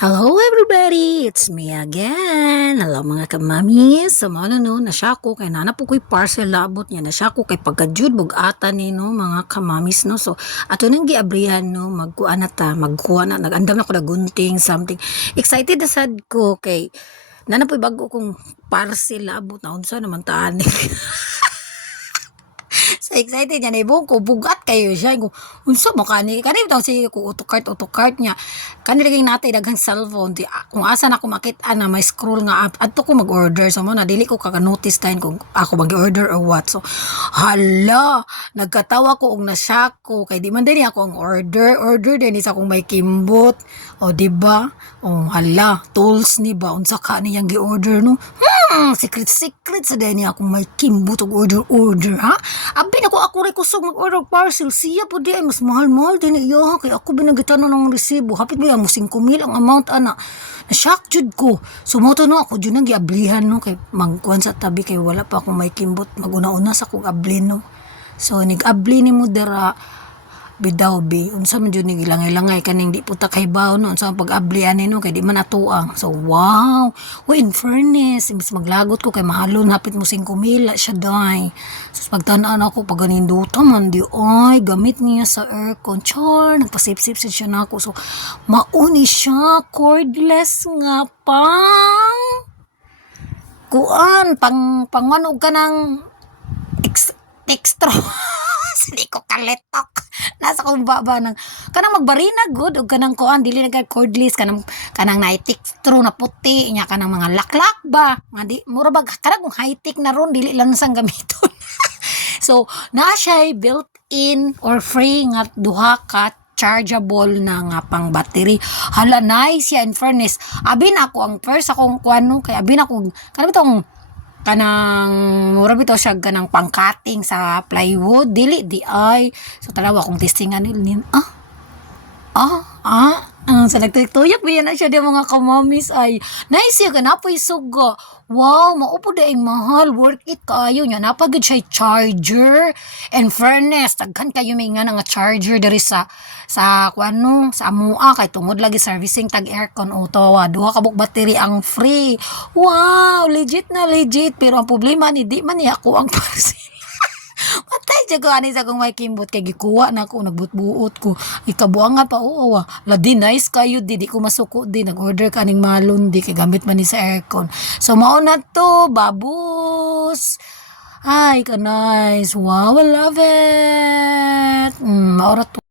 Hello everybody! It's me again! Hello mga kamamis! Sa mga nasya ko kay nana po ko'y parcel labot niya. Nasya ko kay pagka-jud bugata ni mga kamamis no. So ato nang giabrihan no magkuha na ta, magkuha na nagandam na ko na gunting something. Excited na sad ko kay nana po'y bago kong parcel labot na unsa naman taan. So excited yan ibong ko bugat kayo siya ko unsa mo kani bitaw si ko autocart niya kani lagi natay daghang cellphone di kung asa na ako makita na may scroll nga app adto ko mag-order so mo na dili ko kaka-notice tayo kung ako mag-order or what so hala nagkatawa ko og nasya ko kay di man din ako ang order din isa kong may kimbot o di ba hala tools ni ba unsa ka niyang gi-order no secret sa din niya akong may kimbot og order ha abi na ko ako rin kusog mag-order parcel siya po di ay mas mahal din iya kay ako binagitano ng resibo hapit ba mo 5,000 ang amount ana na shock jud ko sumoto no ako jud nang giablihan no kay magkuan sa tabi kay wala pa akong may kimbot maguna-una sa kong abli no so nig-abli ni mo dira bidaw bi unsa man jud ni ilangay kaning di puta kay baw no unsa pag-abli ani no kay di man atuang so wow in fairness imbis maglagot ko kay mahalon hapit mo 5,000 siya day so pagtan-an ako pag ganinduta man di ay gamit niya sa aircon char nagpasip-sip siya nako so mauni siya cordless nga pang kuan pangmanog ka ng extra hindi ko kaletok nasa kong baba ng kanang magbarina good o kanang kuan dili nagay cordless kanang naitik true na puti nya kanang mga laklak ba nga di mura bag kanang kung high tech na ron dili lang sang gamiton so na siya built-in or free nga duha ka chargeable na nga pang battery hala nice ya in fairness abin ako ang first akong kuan no kay abin ako kanang mura bitaw siya ganang pang-cutting sa plywood dili di ay so talawa kung testingan nila sa nagtuyak ba yan na siya di mga kamamis ay nice siya ganapoy suga wow maupo daing mahal worth it kaayo niya napagod siya charger and fairness taghan kayo may nga nga charger dari sa kuano sa amua kay tungod lagi servicing tag aircon auto duha ka buk battery ang free wow legit pero ang problema ni di man niya ako ang parcel patay siya ko ani sa kong may kimbot kay gikuha na ako nagbutbuot ko ikabuang nga pa oo ladi nice kayo di ko masuko di nag-order kaning malon di kay gamit man ni sa aircon so mao na to babus ay ka nice wow I love it maura to